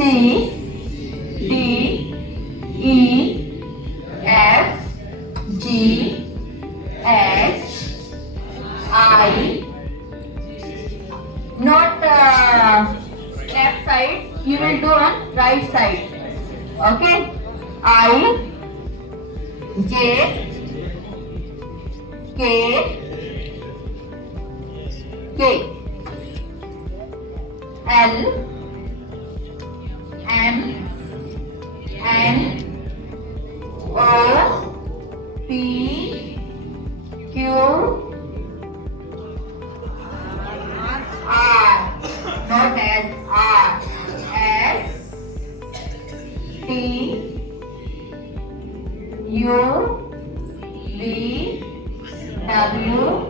D, E, F, G, H, I. Not left side, you will do on right side. Okay? I, J, K, K, L, M, N, O, P, Q, R, not S, R, S, T, U, V, W,